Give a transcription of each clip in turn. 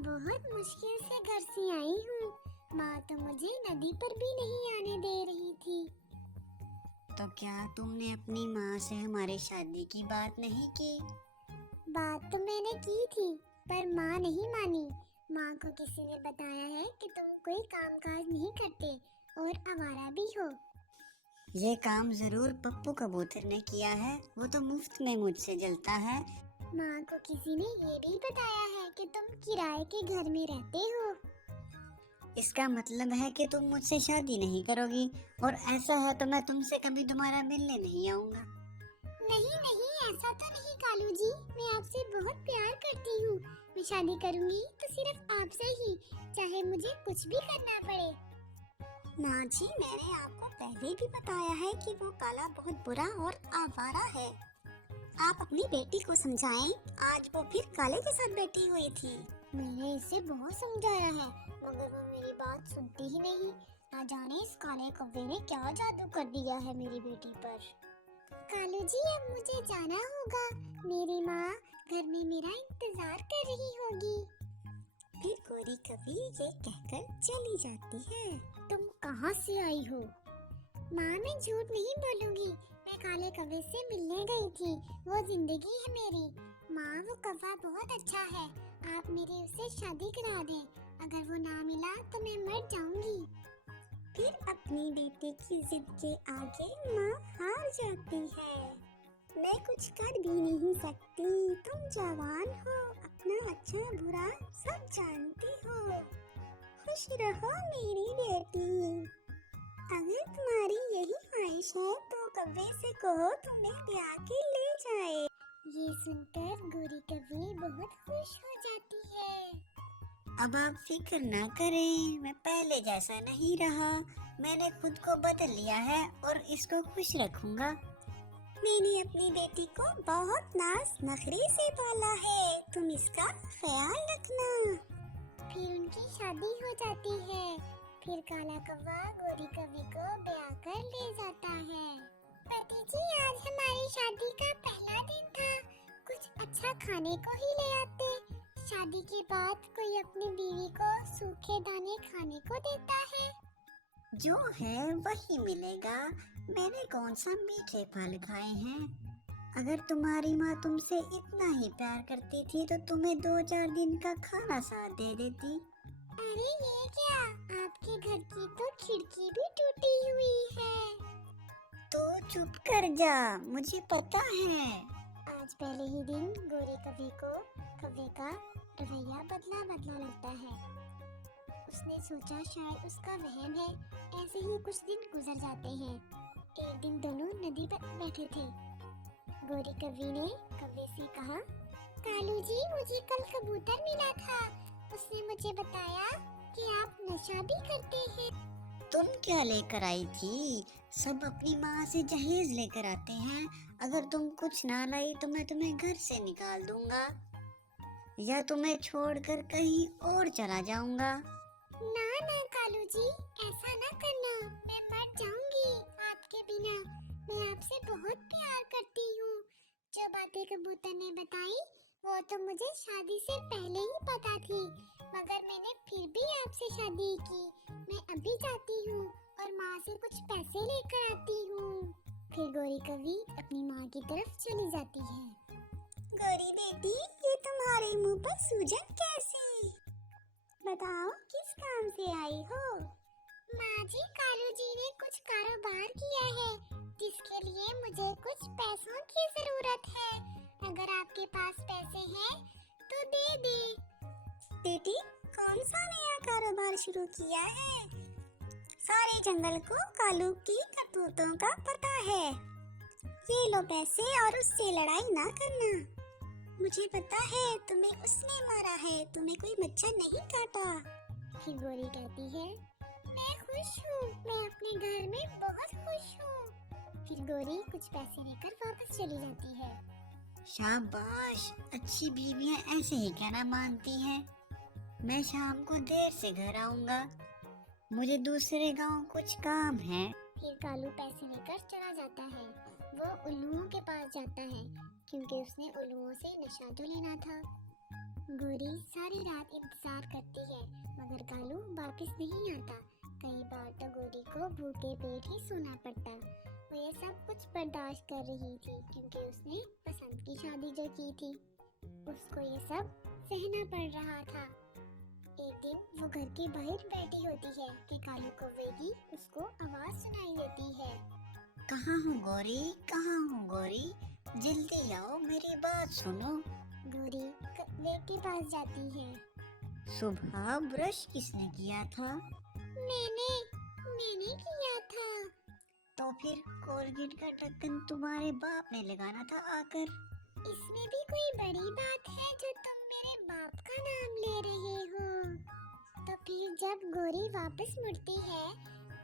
मैं बहुत मुश्किल से घर से आई हूँ। माँ तो मुझे नदी पर भी नहीं आने दे रही थी। तो क्या तुमने अपनी माँ से हमारी शादी की बात नहीं की? बात तो मैंने की थी, पर माँ नहीं मानी। माँ को किसी ने बताया है कि तुम कोई कामकाज नहीं करते और आवारा भी हो। ये काम जरूर पप्पू कबूतर ने किया है, वो तो मुफ्त में मुझसे जलता है। माँ को किसी ने ये भी बताया है कि तुम किराए के घर में रहते हो। इसका मतलब है कि तुम मुझसे शादी नहीं करोगी, और ऐसा है तो मैं तुमसे कभी दोबारा मिलने नहीं आऊंगा। नहीं नहीं, ऐसा तो नहीं कालू जी, मैं आपसे बहुत प्यार करती हूँ। मैं शादी करूँगी तो सिर्फ आपसे ही, चाहे मुझे कुछ भी करना पड़े। माँ जी, मैंने आपको पहले भी बताया है कि वो काला बहुत बुरा और आवारा है। आप अपनी बेटी को समझाएं, आज वो फिर काले के साथ बैठी हुई थी। मैंने इसे बहुत समझाया है, मगर वो मेरी बात सुनती ही नहीं। ना जाने इस काले कौवे ने क्या जादू कर दिया है मेरी बेटी पर। कालू जी, अब मुझे जाना होगा। मेरी माँ घर में मेरा इंतजार कर रही होगी। फिर गोरी कभी ये कहकर चली जाती है। तुम कहाँ से आई हो? माँ, मैं झूठ नहीं बोलूंगी। मैं काले कौवे से मिलने गई थी। वो जिंदगी है मेरी। माँ, वो कौवा बहुत अच्छा है। आप मेरी उससे शादी करा दें। अगर वो ना मिला तो मैं मर जाऊंगी। फिर अपनी बेटे की जिद के आगे माँ हार जाती है। मैं कुछ कर भी नहीं सकती, तुम जवान हो, अपना अच्छा बुरा सब जानती हो। खुश रहो मेरी बेटी। अगर तुम्हारी यही ख्वाहिश है तो कव्वे से कहो तुम्हें ब्याह के ले जाए। ये सुनकर गोरी कौवी बहुत खुश हो जाती है। अब आप फिक्र ना करें, मैं पहले जैसा नहीं रहा। मैंने खुद को बदल लिया है और इसको खुश रखूंगा। मैंने अपनी बेटी को बहुत नाज नखरे से पाला है, तुम इसका ख्याल रखना। फिर उनकी शादी हो जाती है। फिर काला कौवा गोरी कौवी को ब्याह कर ले जाता है। पति जी, आज हमारी शादी का पहला दिन था। कुछ अच्छा खाने को ही ले आते। शादी के बाद कोई अपनी बीवी को सूखे दाने खाने को देता है। जो है वही मिलेगा। मैंने कौन सा मीठे फल खाए हैं। अगर तुम्हारी माँ तुमसे इतना ही प्यार करती थी तो तुम्हें 2-4 दिन का खाना साथ दे देती। अरे ये क्या, आपके घर की तो खिड़की भी टूटी हुई है। तो चुप कर जा, मुझे पता है। आज पहले ही दिन गोरी कौवे का रवैया बदला बदला लगता है। उसने सोचा शायद उसका वहम है। ऐसे ही कुछ दिन गुजर जाते हैं। एक दिन दोनों नदी पर बैठे थे। गोरी कौवी ने कौवे से कहा, कालू जी, मुझे कल कबूतर मिला था। उसने मुझे बताया कि आप नशा भी करते हैं। तुम क्या लेकर आई थी? सब अपनी माँ से जहेज लेकर आते हैं। अगर तुम कुछ ना लाई तो मैं तुम्हें घर से निकाल दूंगा या तुम्हें छोड़कर कहीं और चला जाऊंगा। ना ना कालू जी, ऐसा ना करना। मैं मर जाऊंगी आपके बिना। मैं आपसे बहुत प्यार करती हूँ। जो बातें कबूतर ने बताई वो तो मुझे शादी से पहले ही पता थी, मगर मैंने फिर भी आपसे शादी की। मैं अभी जाती हूँ और माँ से कुछ पैसे लेकर आती हूँ। फिर गोरी कौवी अपनी माँ की तरफ चली जाती है। गोरी बेटी, ये तुम्हारे मुंह पर सूजन कैसी? बताओ किस काम से आई हो? माँ जी, कालू जी ने कुछ कारोबार किया है जिसके लिए मुझे कुछ पैसों की जरूरत है। अगर आपके पास पैसे हैं तो दे दे। बेटी, कौन सा नया कारोबार शुरू किया है? सारे जंगल को कालू की करतूतों का पता है। ये लो पैसे और उससे लड़ाई ना करना। मुझे पता है तुम्हें उसने मारा है, तुम्हें कोई मच्छर नहीं काटा। फिर गोरी कहती है, मैं खुश हूँ, मैं अपने घर में बहुत खुश हूँ। फिर गोरी कुछ पैसे लेकर वापस चली जाती है। शाबाश, अच्छी बीवियां ऐसे ही कहना मानती हैं। मैं शाम को देर से घर आऊंगा, मुझे दूसरे गांव कुछ काम है। फिर कालू पैसे लेकर चला जाता है। वो उल्लुओं के पास जाता है क्योंकि उसने उल्लुओं से नशा तो लेना था। गोरी सारी रात इंतजार करती है मगर कालू वापस नहीं आता। कई बार तो गोरी को भूखे पेट ही सोना पड़ता। वो ये सब कुछ बर्दाश्त कर रही थी क्योंकि उसने पसंद की शादी जो की थी उसको ये सब सहना पड़ रहा था। एक दिन वो घर के बाहर बैठी होती है कि कालू कौवे उसको आवाज सुनाई देती है। कहाँ हो गोरी, कहाँ हो गोरी, जल्दी आओ मेरी बात सुनो। गोरी कौवे के पास जाती है। सुबह ब्रश किसने किया था? मैंने किया था। तो फिर कोलगेट का ढक्कन तुम्हारे बाप ने लगाना था आकर। इसमें भी कोई बड़ी बात है जो तुम मेरे बाप का नाम ले रहे हो? तो फिर जब गोरी वापस मुड़ती है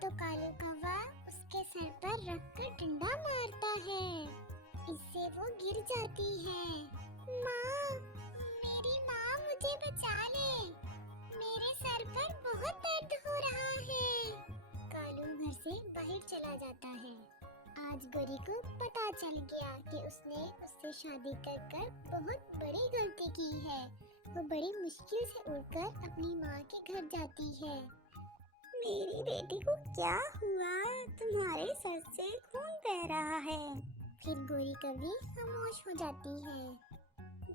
तो कालू कौवा उसके सर पर रखकर डंडा मारता है। इससे वो गिर जाती है। माँ, मेरी माँ मुझे बचा ले, मेरे सर पर बहुत दर्द हो रहा है। कालू घर से बाहर चला जाता है। आज गोरी को पता चल गया कि उसने उससे शादी कर बहुत बड़ी गलती की है। वो बड़ी मुश्किल से उड़कर अपनी माँ के घर जाती है। मेरी बेटी को क्या हुआ? तुम्हारे सर से खून बह रहा है। फिर गोरी कभी खामोश हो जाती है।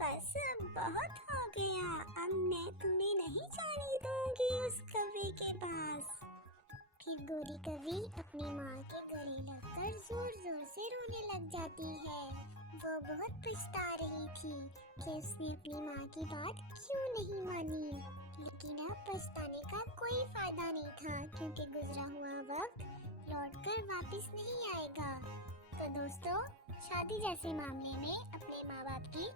बस अब बहुत हो गया, अब मैं तुम्हें नहीं जाने दूंगी उस कौवे के पास। फिर गोरी कभी अपनी माँ के गले लगकर जोर जोर से रोने लग जाती है। वो बहुत पछता रही थी कि उसने अपनी माँ की बात क्यों नहीं मानी, लेकिन अब पछताने का कोई फायदा नहीं था क्योंकि गुजरा हुआ वक्त लौटकर वापस नहीं आएगा। तो दोस्तों, शादी जैसे मामले में अपने माँ बाप की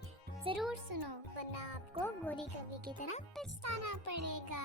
जरूर सुनो, वरना आपको गोरी कौवे की तरह पछताना पड़ेगा।